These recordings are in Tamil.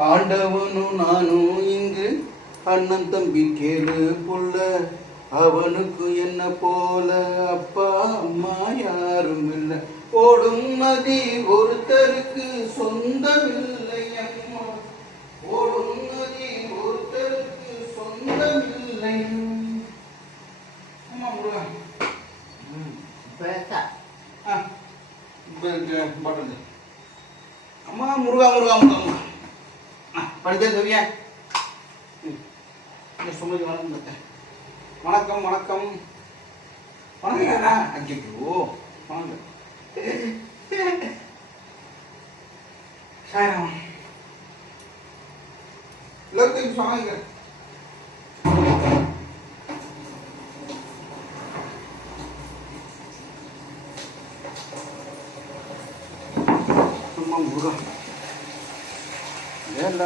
ஆண்டவனும் நானும் இங்கு அண்ணன் தம்பி கேளு புள்ள. அவனுக்கு என்ன போல? அப்பா அம்மா யாரும் இல்லை ஓடும் நதி ஒருத்தருக்கு சொந்தமில்லை அம்மா. ஓடும் நதி ஒருத்தருக்கு சொந்தமில்லை. அம்மா முருகா. பேசா ஆ அம்மா முருகா முருகா முருகா முருகா. ஆ படிக்க சொல்லியா சுமதி வணக்கம் வணக்கம் வணக்கம். வணக்கம் அஜிக்கோ வணக்கம். சாயம் எல்லாத்தையும் சாங்க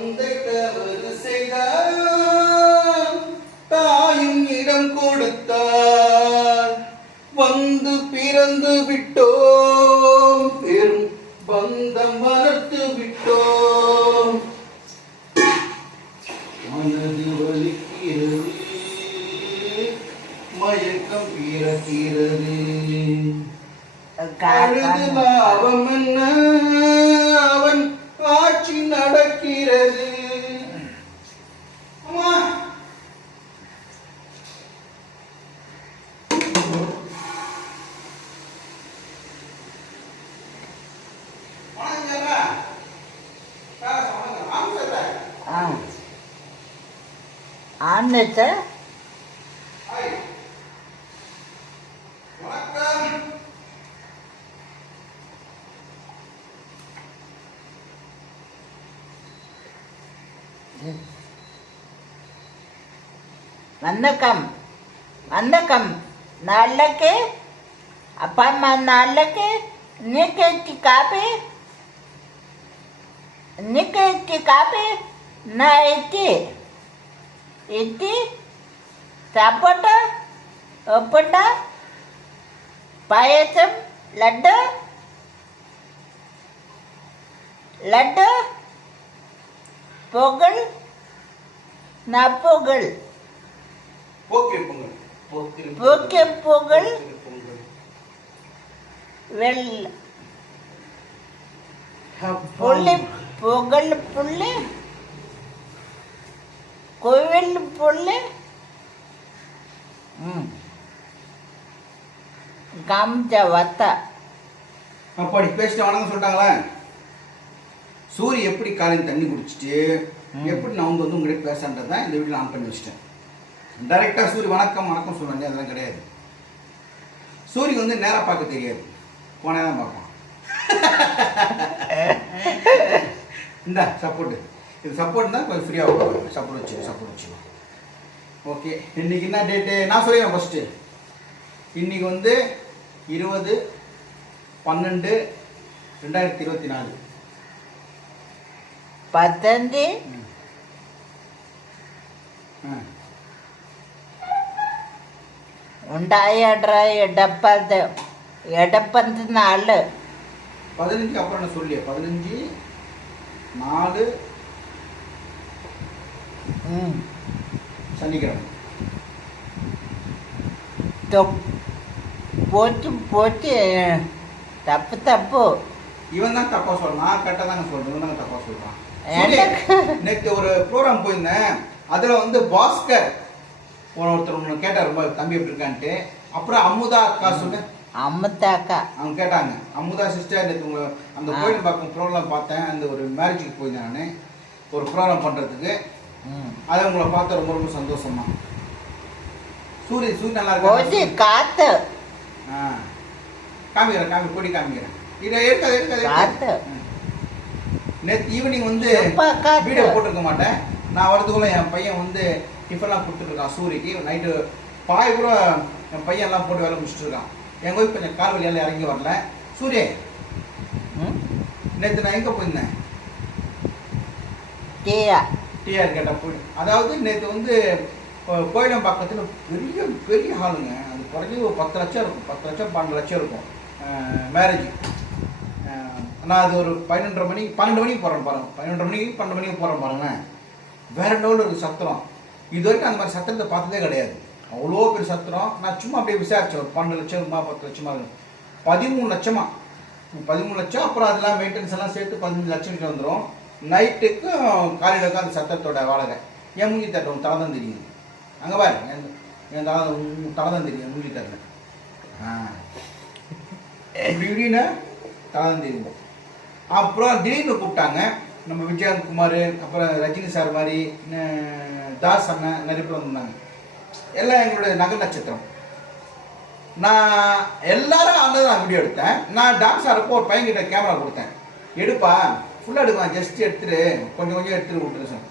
தந்தை தவறு செய்தார். தாயும் இடம் கொடுத்தார். வந்து பிறந்து விட்டோம். பெரும் பந்தம் வளர்த்து விட்டோம். மனது வலிக்கிறது. மயக்கம் பிறக்கிறது. அழுது லாபம் என்ன? அவன் ஆட்சி நடக்கிறது. அம்மா. வணக்கம் சாரா, வணக்கம். ஆமா சாரா. ஆ ஆன்னைத்த ஹாய். வணக்கம் வணக்கம் வணக்கம் நாளைக்கு அப்பா அம்மா நாளைக்கு இன்னைக்கு காப்பி. இன்னைக்கு காப்பி. நான் இட்லி இட்லி சப்போட்டா ஒப்பண்டா பாயசம் லட்டு. லட்டு. பொங்கல். நான் போக்கிரி பொங்கல் போக்கிரி போக்கிரி பொங்கல். போக்கிரி பொங்கல் வெள் புள்ளி பொங்கல் புள்ளி கோவில் புள்ளி ம். கம்ஜ வத்த அப்படி பேசிட்டு வணக்கம் சொல்லிட்டாங்களே. சூரிய எப்படி காலையில் தண்ணி குடிச்சிட்டு. எப்படி நான் வந்து உங்ககிட்ட பேசுறது தான் இந்த வீட்டில் ஆன் பண்ணி வச்சிட்டேன். டைரெக்டாக சூரிய வணக்கம் வணக்கம் சொல்லுவாங்க அதெல்லாம் கிடையாது. சூரிய வந்து நேராக பார்க்க தெரியாது. போனே தான் பார்ப்பான். இந்தா சப்போர்ட்டு இது சப்போர்ட் தான் கொஞ்சம் ஃப்ரீயாக சப்போர்ட் வச்சு சப்போர்ட் வச்சு ஓகே இன்னைக்கு என்ன டேட்டு நான் சொல்லிடுறேன் ஃபஸ்ட்டு இன்னைக்கு வந்து இருபது பன்னெண்டு ரெண்டாயிரத்தி இருபத்தி நாலு. பத்தஞ்சு ஆ ഉണ്ടായട്ര എടപ്പത് എടപ്പത് നാള് பதினஞ்சு அப்புறம் நான் சொல்லியே பதினஞ்சு நாலு ഉം. சனிக்கிழமை തൊ- പോറ്റ് പോറ്റ് തപ്പ് തപ്പ് இவன் தான் தப்பா சொல்றான் நான் கரெக்டாக தாங்க சொல்றேன் இவன் தாங்க தப்பா சொல்றான் எனக்கு- நேற்று ஒரு ப்ரோக்ராம் போயிருந்தேன் அதுல வந்து பாஸ்கர் ஒரு ஒருத்தர் உங்களை கேட்டார் ரொம்ப தம்பி எப்படி இருக்கான்ட்டு. அப்புறம் அமுதா அக்கா சொன்னேன் அமுதா அக்கா. அவங்க கேட்டாங்க. அமுதா சிஸ்டர் எனக்கு உங்க அந்த கோயில் பார்க்கும் ப்ரோக்ராம் பார்த்தேன். அந்த ஒரு மேரேஜுக்கு போயிருந்தேன் நான். ஒரு ப்ரோக்ராம் பண்ணுறதுக்கு அதை உங்களை பார்த்து ரொம்ப ரொம்ப சந்தோஷமா. சூரிய சூரிய நல்லா இருக்கும் காத்து. ஆ. காமிக்கிறேன் காமி கொடி காமிக்கிறேன். இதை இருக்காது இருக்காது காத்து. நேற்று ஈவினிங் வந்து வீடியோ போட்டிருக்க மாட்டேன். நான் வரதுக்குள்ள என் பையன் வந்து டிஃபன்லாம் கொடுத்துட்ருக்கான் சூரிக்கு. நைட்டு பாய் கூட என் பையன் எல்லாம் போட்டு வேலை முடிச்சுட்டு இருக்கான் என் போய் கொஞ்சம் கால் வழியால் இறங்கி வரல. சூரிய நேற்று நான் எங்கே போயிருந்தேன்? டீயா? டிஆர் கேட்ட போய். அதாவது நேற்று வந்து அஹ், கோயிலம்பாக்கத்தில் பெரிய பெரிய ஹாலுங்க. அது குறைஞ்சது ஒரு பத்து லட்சம் இருக்கும். பத்து லட்சம் பன்னெண்டு லட்சம் இருக்கும். மேரேஜ் நான் அது ஒரு பதினொன்றரை மணி பன்னெண்டு மணிக்கு போகிறேன் பாருங்க. பதினொன்றரை மணிக்கு பன்னெண்டு மணிக்கு போகிறேன் பாருங்களேன். வேற லெவலில் ஒரு சத்திரம் இது வரைக்கும் அந்த மாதிரி சத்திரத்தை பார்த்ததே கிடையாது. அவ்வளோ பெரிய சத்திரம் நான் சும்மா அப்படியே விசாரித்தேன் ஒரு பன்னெண்டு லட்சமா பத்து லட்சமா பதிமூணு லட்சமா. பதிமூணு லட்சம் அப்புறம் அதெல்லாம் மெயின்டெனன்ஸ் எல்லாம் சேர்த்து பதினஞ்சு லட்சம் கிட்ட வந்துடும் நைட்டுக்கும் காலையில் அந்த சத்திரத்தோட வாடகை என் மூங்கி தட்டை உன் தலை தான் தெரியுது. அங்கே பாரு என் என் தலை உன் தலை தான் தெரியும் மூங்கி தட்டில் ஆ. இப்படி இப்படின்னு தலை தான் தெரியும் அப்புறம் திடீர்னு கூப்பிட்டாங்க. நம்ம விஜயகாந்த் குமார் அப்புறம் ரஜினி சார் மாதிரி தாஸ் அண்ணன் நிறைய பேர் வந்திருந்தாங்க. எல்லாம் எங்களுடைய நகர் நட்சத்திரம். நான் எல்லாரும் அந்த நான் வீடியோ எடுத்தேன். நான் டான்ஸ் ஆடுறப்போ ஒரு பையன்கிட்ட கேமரா கொடுத்தேன். எடுப்பா ஃபுல்லாக எடுக்கலாம் ஜஸ்ட் எடுத்துட்டு கொஞ்சம் கொஞ்சம் எடுத்துட்டு விட்டுரு சார்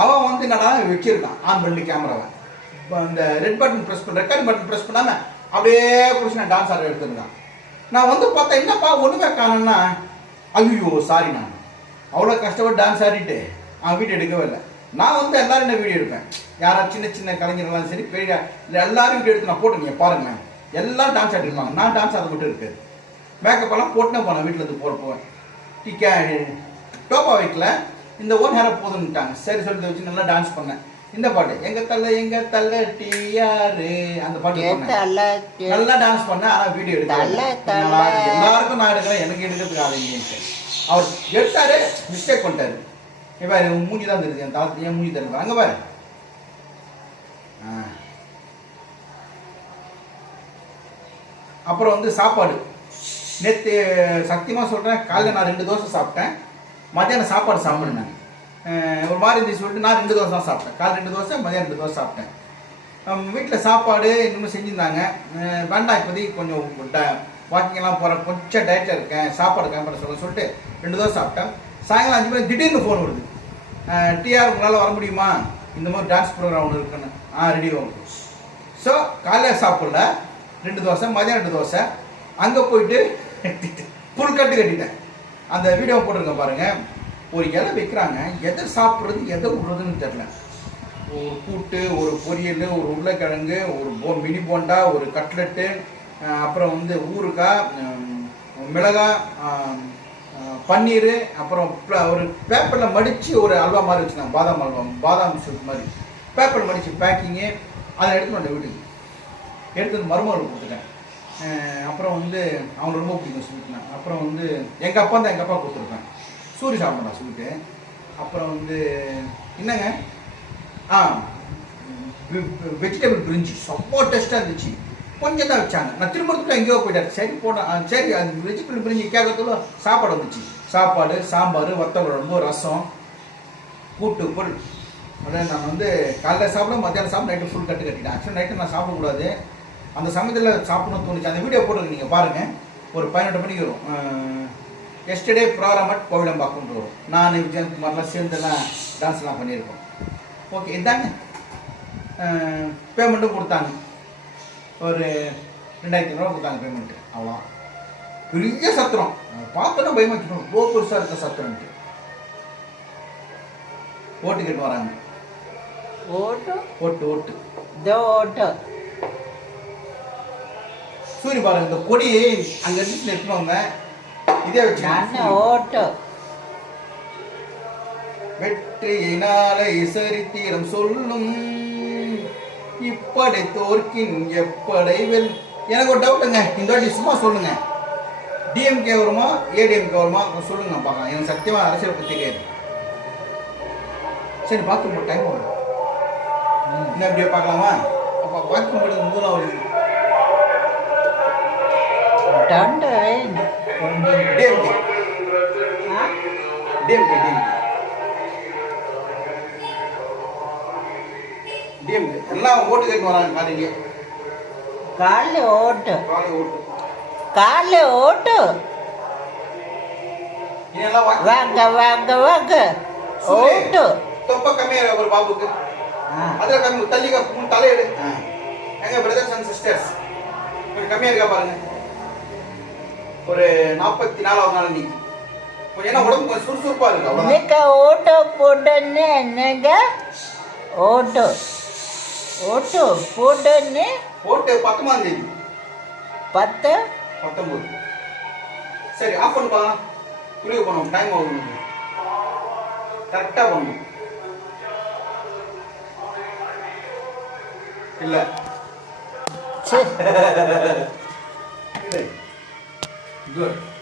அவன் வந்து என்னடா வச்சிருக்கான்? ஆன் பண்ணி கேமராவை இப்போ அந்த ரெட் பட்டன் ப்ரெஸ் பண்ண ரெக்கார்ட் பட்டன் ப்ரெஸ் பண்ணாமல் அப்படியே குடிச்சு நான் டான்ஸ் ஆட எடுத்திருந்தான். நான் வந்து பார்த்தேன் என்னப்பா ஒன்றுமே காணோம்னா ஐயோ சாரி நான். அவ்வளோ கஷ்டப்பட்டு டான்ஸ் ஆடிட்டு அவன் வீடியோ எடுக்கவே இல்லை நான் வந்து எல்லாரும் என்ன வீடியோ எடுப்பேன்? யாராவது சின்ன சின்ன கலைஞர்களாலும் சரி பெரிய இல்லை எல்லாரும் வீடியோ எடுத்து நான் போட்டுருங்க பாருங்க எல்லாம் டான்ஸ் ஆடிருப்பாங்க நான் டான்ஸ் ஆட மட்டும் இருக்காது மேக்கப் எல்லாம் போட்டுனே போனேன் வீட்டில் இருந்து போகிற போவேன் டிக்கா டோப்பா வைக்கல. இந்த ஓன் ஹேர போதுன்னுட்டாங்க சரி சொல்லிட்டு வச்சு நல்லா டான்ஸ் பண்ணேன். இந்த பாட்டு எங்க தள்ள எங்க தள்ள டிஆரு அந்த பாட்டு பண்ணேன் நல்லா டான்ஸ் பண்ண ஆனா வீடியோ. எடுக்கல. எல்லாருக்கும் நான் எடுக்கிறேன் எனக்கு எடுக்கிறதுக்கு ஆளுங்க அவர் எடுத்தாரு மிஸ்டேக் பண்ணிட்டாரு. இப்போ உன் மூஞ்சி தான் தெரியுது என் தாத்து ஏன் மூஞ்சி தெரியுது. அங்கே பாரு. அப்புறம் வந்து சாப்பாடு. நேற்று சத்தியமாக சொல்கிறேன் காலைல நான் ரெண்டு தோசை சாப்பிட்டேன். மத்தியானம் சாப்பாடு சாப்பிடுனேன் ஒரு மாதிரி இருந்துச்சு சொல்லிட்டு நான் ரெண்டு தோசை தான் சாப்பிட்டேன். காலை ரெண்டு தோசை மதியானம் ரெண்டு தோசை சாப்பிட்டேன். வீட்டில் சாப்பாடு இன்னும் செஞ்சுருந்தாங்க. வேண்டாம் இப்போதைக்கு கொஞ்சம் வாக்கிங்லாம் போகிறேன் கொஞ்சம் டயட்டில் இருக்கேன் சாப்பாடு கம்மி சொல்ல சொல்லிட்டு ரெண்டு தோசை சாப்பிட்டேன். சாயங்காலம் அஞ்சு மணி திடீர்னு ஃபோன் வருது. டிஆர் உங்களால் வர முடியுமா? இந்த மாதிரி டான்ஸ் ப்ரோக்ராம் ஒன்று இருக்குன்னு. ஆ ரெடி வாங்க. ஸோ காலையில் சாப்பிடல. ரெண்டு தோசை மதியம் ரெண்டு தோசை. அங்கே போயிட்டு புல் கட்டு கட்டிட்டேன். அந்த வீடியோ போட்டிருக்கேன் பாருங்கள் ஒரு இலை வைக்கிறாங்க. எதை சாப்பிட்றது எதை விடுறதுன்னு தெரில ஒரு கூட்டு ஒரு பொரியல் ஒரு உருளைக்கிழங்கு ஒரு போ மினி போண்டா ஒரு கட்லெட்டு அப்புறம் வந்து ஊறுகாய் மிளகாய் பன்னீர் அப்புறம் ஒரு பேப்பரில் மடித்து ஒரு அல்வா மாதிரி வச்சுருந்தாங்க பாதாம் அல்வா பாதாம் ஸ்வீட் மாதிரி பேப்பரில் மடித்து பேக்கிங்கு அதை எடுத்து வந்தேன் வீட்டுக்கு எடுத்து வந்து மருமகளுக்கு கொடுத்துட்டேன் அப்புறம் வந்து அவங்களுக்கு ரொம்ப பிடிக்கும் ஸ்வீட்னா அப்புறம் வந்து எங்கள் அப்பா தான் எங்கள் அப்பா கொடுத்துருப்பேன் சூரிய சாப்பிடா ஸ்வீட்டு அப்புறம் வந்து என்னங்க ஆ வெஜிடபிள் பிரிஞ்சி ரொம்ப டேஸ்ட்டாக இருந்துச்சு கொஞ்சம் தான் வச்சாங்க. நான் திரும்ப எங்கேயோ போயிட்டேன் சரி போனேன் சரி அந்த வெஜிடபிள் பிரிஞ்சு கேட்கறதுக்குள்ள சாப்பாடு வந்துச்சு. சாப்பாடு சாம்பார் வத்த குழம்பு ரசம் கூட்டு பொருள். அதாவது நான் வந்து காலைல சாப்பிட மத்தியானம் சாப்பிட நைட்டு ஃபுல் கட்டு கட்டிட்டேன். ஆக்சுவலாக நைட்டு நான் சாப்பிடக்கூடாது. அந்த சமயத்தில் சாப்பிடணும்னு தோணுச்சு. அந்த வீடியோ போட்டு நீங்கள் பாருங்கள் ஒரு பதினெட்டு மணிக்கு வரும். எஸ்டர்டே ப்ரோக்ராம் அட் கோவிலம்பாக்கம்னு வரும். நான் விஜயகுமார்லாம் சேர்ந்துலாம் டான்ஸ்லாம் பண்ணியிருக்கோம். ஓகே இதாங்க. பேமெண்ட்டும் கொடுத்தாங்க. ஒரு ரெண்டாயிரத்தி ஐநூறுவா கொடுத்தாங்க பேமெண்ட்டு அவ்வளோ பெரிய சத்திரம். பார்த்தோன்னா பயமா வச்சுக்கணும் ரொம்ப பெருசாக இருக்க சத்திரம்ட்டு ஓட்டு கேட்டு வராங்க. ஓட்டு? ஓட்டு ஓட்டு. இதோ ஓட்டு. சூரிய பாருங்க இந்த கொடி அங்க இருந்து எடுத்துவாங்க இதே வச்சு ஓட்டு? வெற்றியினால சரித்திரம் சொல்லும். இப்படை தோற்கின் எப்படை வெல் எனக்கு ஒரு டவுட்டுங்க இந்த வாட்டி சும்மா சொல்லுங்க. டிஎம்கே வருமா? ஏடிஎம்கே வருமா? சொல்லுங்க பார்க்கலாம். எனக்கு சத்தியமா அரசியல் பற்றி தெரியாது. சரி பாத்ரூம் டைம் வரும் இன்னும் அப்படியே பார்க்கலாமா? அப்போ பாத்ரூம் போய் முதல்ல ஓட்டு கேட்டு வராங்க காலையிலேயே காலு ஓட்டு. காலை ஓட்டு. காலு ஓட்டு. இதெல்லாம் வா- வாங்க வாங்க வாங்க. ஓட்டு. தொப்பை கம்மியா இருக்கு ஒரு பாபுக்கு. ஆ. அதுல கம்மி தள்ளி க- மூணு தலையெடு எங்க பிரதர்ஸ் அண்ட் சிஸ்டர்ஸ் கொஞ்சம் கம்மியா இருக்கா பாருங்க. ஒரு நாற்பத்தி நாலாவது நாள் இன்னைக்கு. கொஞ்சம் என்ன உடம்பு கொஞ்சம் சுறுசுறுப்பா இருக்கு அவ்வளவுதான். இன்னைக்கு ஓட்டு போட்டேன்னு என்னங்க? ஓட்டு. ஓட்டு போட்டேன்னு போட்டு பத்தொன்பதாம் தேதி. பத்து பத்தொன்பது. சரி ஆஃப் பண்ணு பார்க்கலாம் குளிக்க போனோம் டைம் ஆகும் கரெக்டாக பண்ணணும். இல்லை. சி. குட்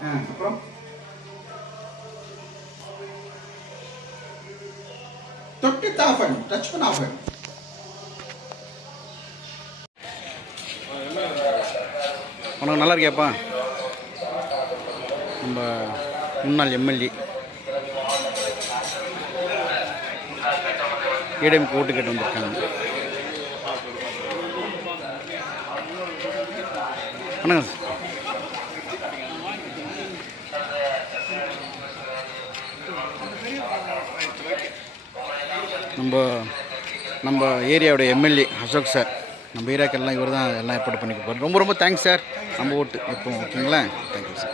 அப்புறம்? தொட்டு தான் ஆஃப் டச் பண்ண ஆஃப் ஆகிடும் உனக்கு நல்லா இருக்கியாப்பா? நம்ம முன்னாள் எம்எல்ஏ. ஏடிஎம்க்கு ஓட்டு கேட்டு வந்திருக்காங்க. வணக்கம் சார். நம்ம ஏரியாவுடைய எம்எல்ஏ அசோக் சார் நம்ம ஏரியாக்கெல்லாம் இவர் தான் எல்லாம் ஏற்பாடு பண்ணி ரொம்ப ரொம்ப தேங்க்ஸ் சார் நம்ம ஓட்டு. எப்போ ஓகேங்களா? Thank you sir